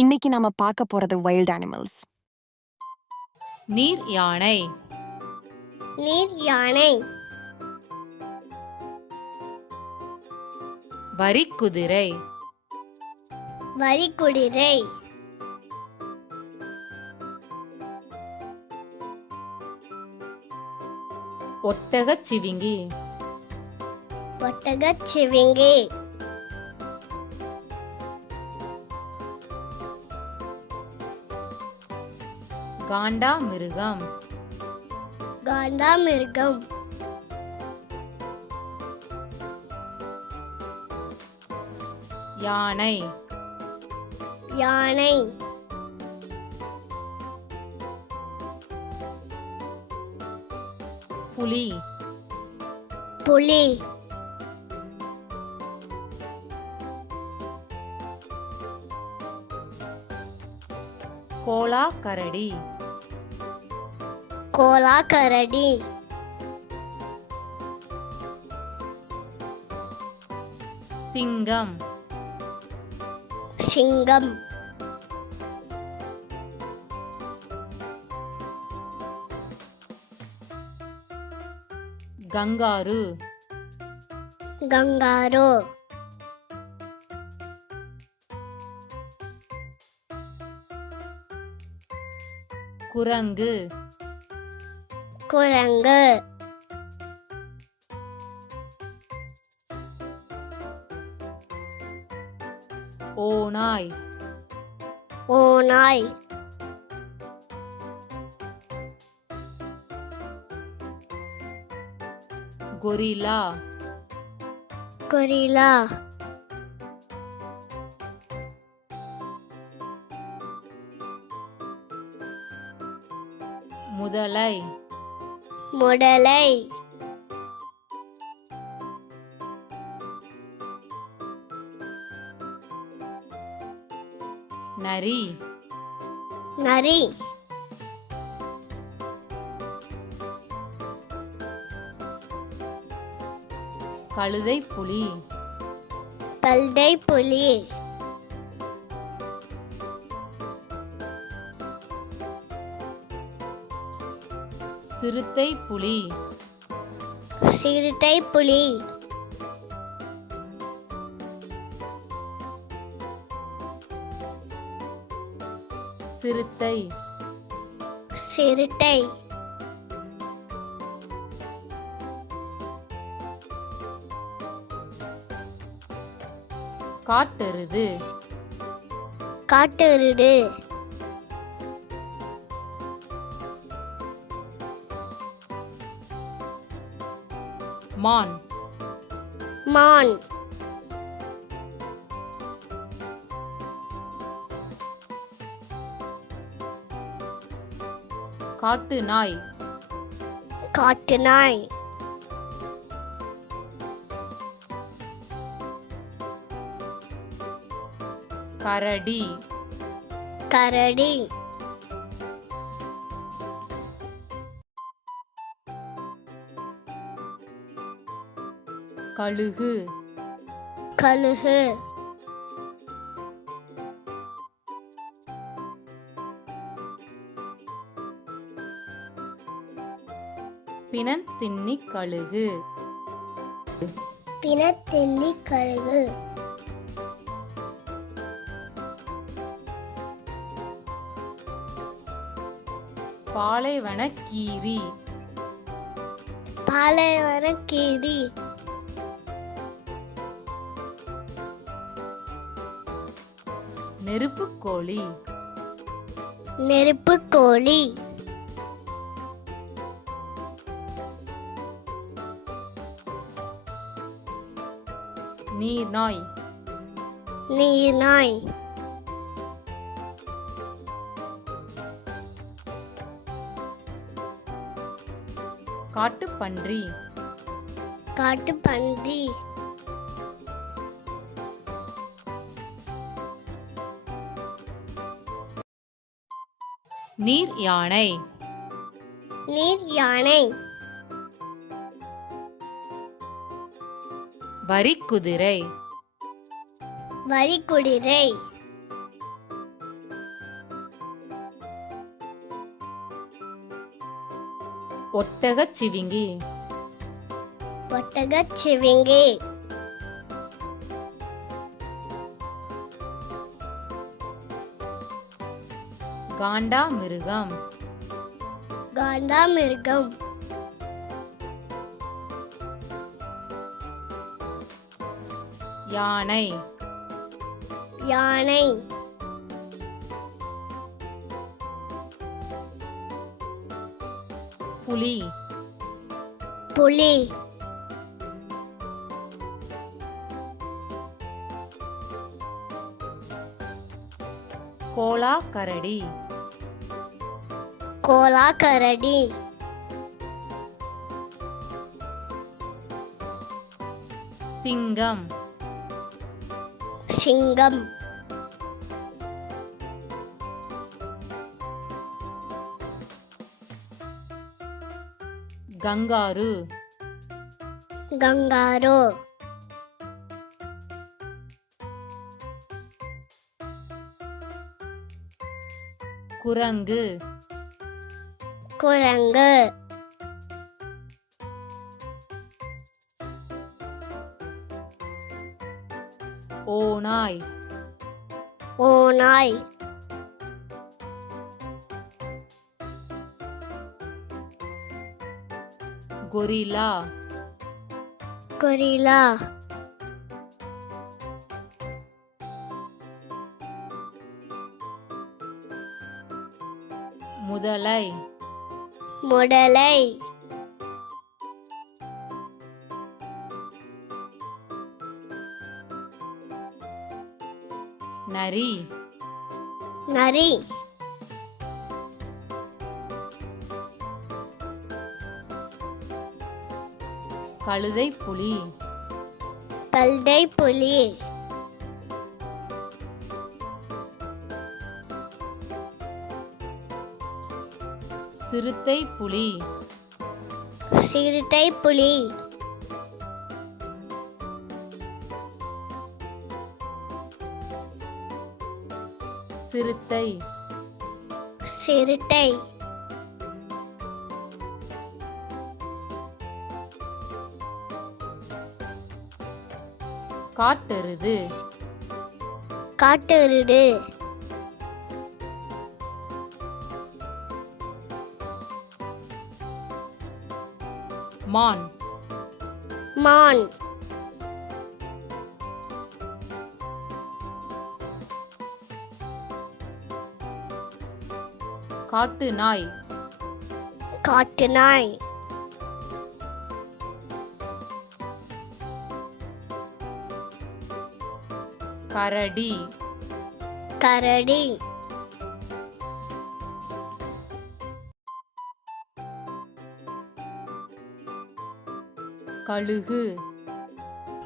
இன்னைக்கு நாம பார்க்க போறது வைல்ட் அனிமல்ஸ். நீர் யானை. நீர் யானை. வரிக்குதிரை. வரிக்குதிரை. ஒட்டகச் சிவிங்கி. ஒட்டகச் சிவிங்கி. காண்டாமிருகம். காண்டாமிருகம். யானை. யானை. புலி. புலி. கோலாக்கரடி. கோலாக்கரடி. சிங்கம். சிங்கம். கங்காரு. கங்காரு. குரங்கு. குரங்கு. ஓநாய். ஓநாய். கொரில்லா. கொரில்லா. முதலை. முதலை. நரி. நரி. கழுதை புலி. கழுதை புலி. சிறுத்தை புலி. சிறுத்தை புலி. சிறுத்தை. சிறுத்தை. காட்டெருது. காட்டெருது. மான். மான். காட்டு நாய். காட்டு நாய். கரடி. கரடி. கழுகு. கழுகு. பிணந்தின்னி கழுகு. பிணத்தின்னி கழுகு. பாலைவனக் கீரி. பாலைவனக் கீரி. நெருப்புக்கோழி. நெருப்புக்கோழி. நீர்நாய். நீர்நாய். காட்டுப்பன்றி. காட்டுப்பன்றி. நீர் யானை. நீர் யானை. வரிக்குதிரை. வரிக்குதிரை. ஒட்டகச் சிவிங்கி ஒட்டகச் சிவிங்கி காண்டாமிருகம் காண்டாமிருகம் யானை யானை புலி புலி கோலா கரடி கோலா கரடி சிங்கம் சிங்கம் கங்காரு கங்காரு குரங்கு குரங்கு ஓநாய் ஓநாய் கொரில்லா கொரில்லா முதலை முதலை நரி நரி கழுதை புலி கழுதை புலி சிறுத்தை புலி சிறுத்தை புலி சிறுத்தை சிறுத்தை காட்டெருது காட்டெருது மான் மான் காட்டு நாய் காட்டு நாய் கரடி கரடி கழுகு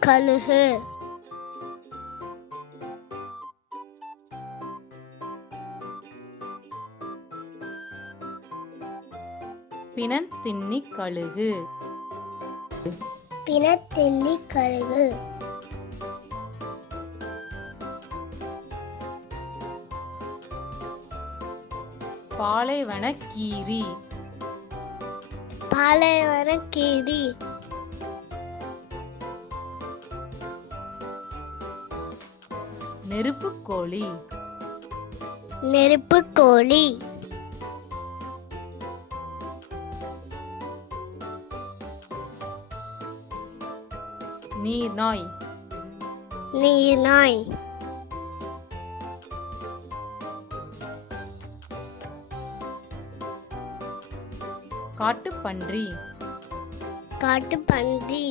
கழுகு பிணந்தின்னி கழுகு பிணத்தின்னி கழுகு பாலைவன கீரி பாலைவன கீரி நெருப்புக்கோழி நெருப்புக்கோழி நீர்நாய் நீர்நாய் காட்டுப்பன்றி காட்டுப்பன்றி